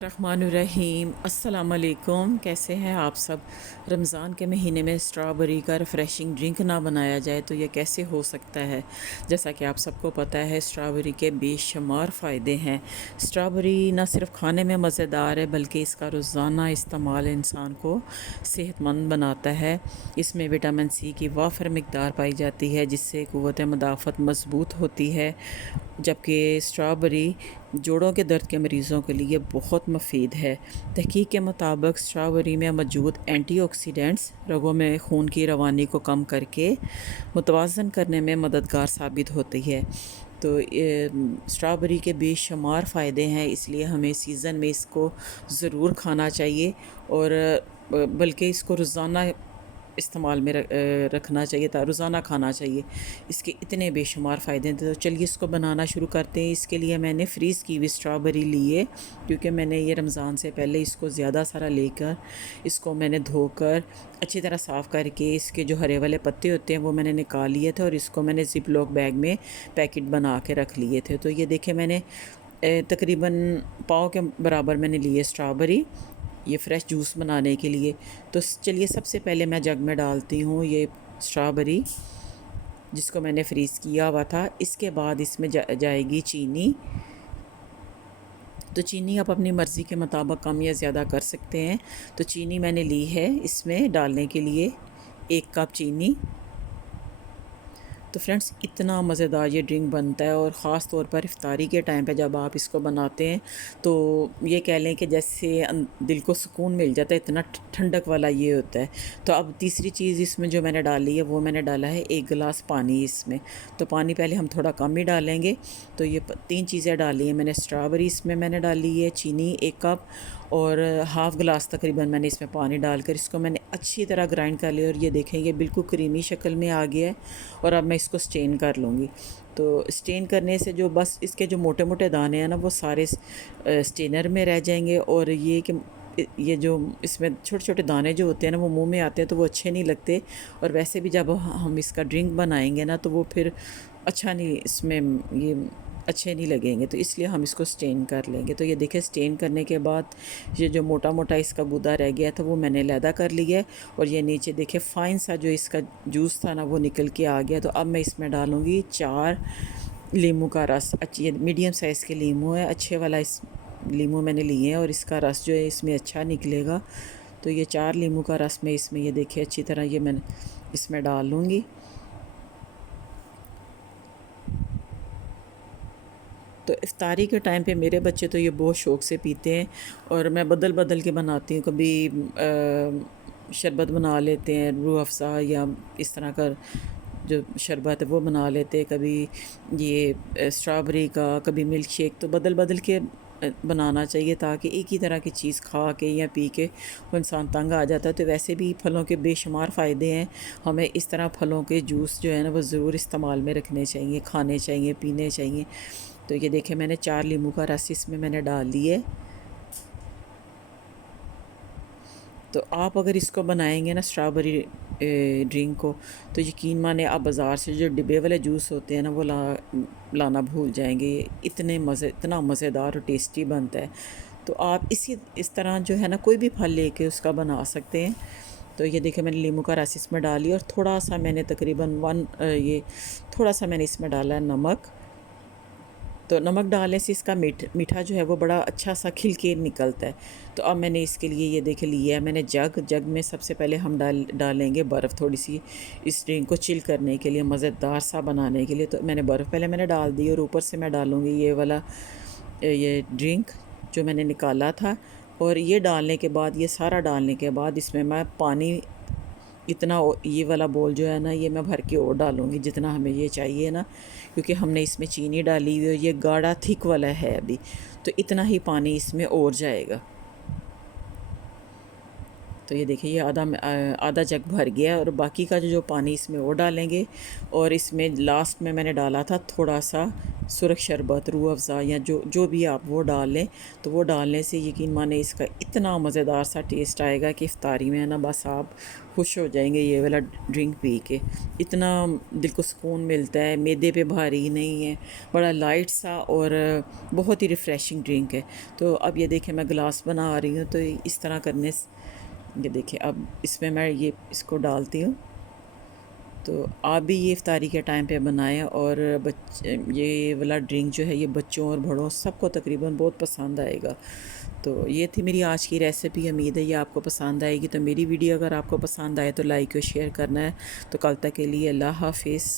रहमानुर्रहीम अस्सलाम वालेकुम। कैसे हैं आप सब। रमज़ान के महीने में स्ट्रॉबेरी का रिफ़्रेशिंग ड्रिंक ना बनाया जाए तो ये कैसे हो सकता है। जैसा कि आप सबको पता है स्ट्रॉबेरी के बेशुमार फ़ायदे हैं। स्ट्रॉबेरी ना सिर्फ खाने में मज़ेदार है बल्कि इसका रोज़ाना इस्तेमाल इंसान को सेहतमंद बनाता है। इसमें विटामिन सी की वाफर मकदार पाई जाती है जिससे क़ुव्वत मदाफ़त मज़बूत होती है, जबकि स्ट्रॉबेरी जोड़ों के दर्द के मरीज़ों के लिए बहुत मुफीद है। तहकीक के मुताबिक स्ट्रॉबेरी में मौजूद एंटीऑक्सीडेंट्स रगों में खून की रवानी को कम करके मुतवाज़न करने में मददगार साबित होती है। तो स्ट्रॉबेरी के बेशुमार फ़ायदे हैं, इसलिए हमें सीज़न में इसको ज़रूर खाना चाहिए और बल्कि इसको रोज़ाना इस्तेमाल में रखना चाहिए, रोज़ाना खाना चाहिए। इसके इतने बेशुमार फ़ायदे हैं। तो चलिए इसको बनाना शुरू करते हैं। इसके लिए मैंने फ्रीज़ की हुई स्ट्रॉबेरी ली है, क्योंकि मैंने ये रमज़ान से पहले इसको ज़्यादा सारा लेकर इसको मैंने धोकर अच्छी तरह साफ़ करके इसके जो हरे वाले पत्ते होते हैं वो मैंने निकाल लिए थे और इसको मैंने ज़िप लॉक बैग में पैकेट बना के रख लिए थे। तो ये देखिए मैंने तकरीबन पाव के बराबर मैंने लिए स्ट्रॉबेरी ये फ़्रेश जूस बनाने के लिए। तो चलिए सबसे पहले मैं जग में डालती हूँ ये स्ट्रॉबेरी जिसको मैंने फ्रीज़ किया हुआ था। इसके बाद इसमें जाएगी चीनी। तो चीनी आप अपनी मर्ज़ी के मुताबिक कम या ज़्यादा कर सकते हैं। तो चीनी मैंने ली है इसमें डालने के लिए 1 कप चीनी। तो फ्रेंड्स इतना मज़ेदार ये ड्रिंक बनता है और ख़ास तौर पर इफ्तारी के टाइम पे जब आप इसको बनाते हैं तो ये कह लें कि जैसे दिल को सुकून मिल जाता है, इतना ठंडक वाला ये होता है। तो अब तीसरी चीज़ इसमें जो मैंने डाली है वो मैंने डाला है 1 गिलास पानी इसमें। तो पानी पहले हम थोड़ा कम ही डालेंगे। तो ये 3 चीज़ें डाली हैं मैंने। स्ट्रॉबेरी इसमें मैंने डाली है, चीनी 1 कप और हाफ़ गिलास तकरीबन मैंने इसमें पानी डालकर इसको मैंने अच्छी तरह ग्राइंड कर लिया। और ये देखें ये बिल्कुल क्रीमी शक्ल में आ गया है। और अब मैं इसको स्टेन कर लूँगी। तो स्टेन करने से जो बस इसके जो मोटे मोटे दाने हैं ना वो सारे स्टेनर में रह जाएंगे। और ये कि ये जो इसमें छोटे छोटे दाने जो होते हैं ना वो मुंह में आते हैं तो वो अच्छे नहीं लगते। और वैसे भी जब हम इसका ड्रिंक बनाएंगे ना तो वो फिर अच्छा नहीं, इसमें ये अच्छे नहीं लगेंगे। तो इसलिए हम इसको स्टेन कर लेंगे। तो ये देखिए स्टेन करने के बाद ये जो मोटा मोटा इसका गूदा रह गया था वो मैंने अलहदा कर लिया है। और ये नीचे देखिए फ़ाइन सा जो इसका जूस था ना वो निकल के आ गया। तो अब मैं इसमें डालूँगी 4 लीमू का रस। ये मीडियम साइज़ के लीमू है, अच्छे वाला इस लीमू मैंने लिए हैं और इसका रस जो है इसमें अच्छा निकलेगा। तो ये 4 लीमू का रस मैं इसमें ये देखिए अच्छी तरह ये मैंने इसमें डाल लूँगी। तो इफ्तारी के टाइम पे मेरे बच्चे तो ये बहुत शौक़ से पीते हैं और मैं बदल बदल के बनाती हूँ। कभी शरबत बना लेते हैं रूह अफ़ज़ा या इस तरह का जो शरबत है वो बना लेते हैं, कभी ये स्ट्रॉबेरी का, कभी मिल्क शेक। तो बदल बदल के बनाना चाहिए ताकि एक ही तरह की चीज़ खा के या पी के वो इंसान तंग आ जाता है। तो वैसे भी फलों के बेशुमार फ़ायदे हैं। हमें इस तरह फलों के जूस जो है ना वो ज़रूर इस्तेमाल में रखने चाहिए, खाने चाहिए, पीने चाहिए। तो ये देखिए मैंने 4 लीमू का रस इसमें मैंने डाल दिए। तो आप अगर इसको बनाएंगे ना स्ट्रॉबेरी ड्रिंक को तो यकीन माने आप बाज़ार से जो डिब्बे वाले जूस होते हैं ना वो लाना भूल जाएंगे। इतना मज़ेदार और टेस्टी बनता है। तो आप इस तरह जो है ना कोई भी फल लेके उसका बना सकते हैं। तो ये देखिए मैंने लीमू का रस इसमें डाली और थोड़ा सा मैंने तकरीबन ये थोड़ा सा मैंने इसमें डाला है नमक। तो नमक डालने से इसका मीठा जो है वो बड़ा अच्छा सा खिल के निकलता है। तो अब मैंने इसके लिए ये देख लिया है मैंने जग में सबसे पहले हम डालेंगे बर्फ़ थोड़ी सी इस ड्रिंक को चिल करने के लिए, मज़ेदार सा बनाने के लिए। तो मैंने बर्फ़ पहले मैंने डाल दी और ऊपर से मैं डालूँगी ये वाला ये ड्रिंक जो मैंने निकाला था। और ये डालने के बाद, ये सारा डालने के बाद इसमें मैं पानी इतना ये वाला बोल जो है ना ये मैं भर के और डालूँगी जितना हमें ये चाहिए ना, क्योंकि हमने इसमें चीनी डाली हुई है, ये गाढ़ा थिक वाला है अभी। तो इतना ही पानी इसमें और जाएगा। तो ये देखिए ये आधा जग भर गया है और बाकी का जो पानी इसमें वो डालेंगे। और इसमें लास्ट में मैंने डाला था थोड़ा सा सुरख शरबत, रूह अफ़ज़ा या जो जो भी आप वो डाल लें। तो वो डालने से यकीन माने इसका इतना मज़ेदार सा टेस्ट आएगा कि इफ्तारी में है ना बस आप खुश हो जाएंगे ये वाला ड्रिंक पी के। इतना दिल को सुकून मिलता है, मैदे पे भारी नहीं है, बड़ा लाइट सा और बहुत ही रिफ़्रेशिंग ड्रिंक है। तो अब ये देखें मैं गिलास बना रही हूँ, तो इस तरह करने ये देखिए अब इसमें मैं ये इसको डालती हूँ। तो आप भी ये इफ्तारी के टाइम पे बनाएं और ये वाला ड्रिंक जो है ये बच्चों और बड़ों सबको तकरीबन बहुत पसंद आएगा। तो ये थी मेरी आज की रेसिपी, उम्मीद है ये आपको पसंद आएगी। तो मेरी वीडियो अगर आपको पसंद आए तो लाइक और शेयर करना है। तो कल तक के लिए अल्लाह हाफिज़।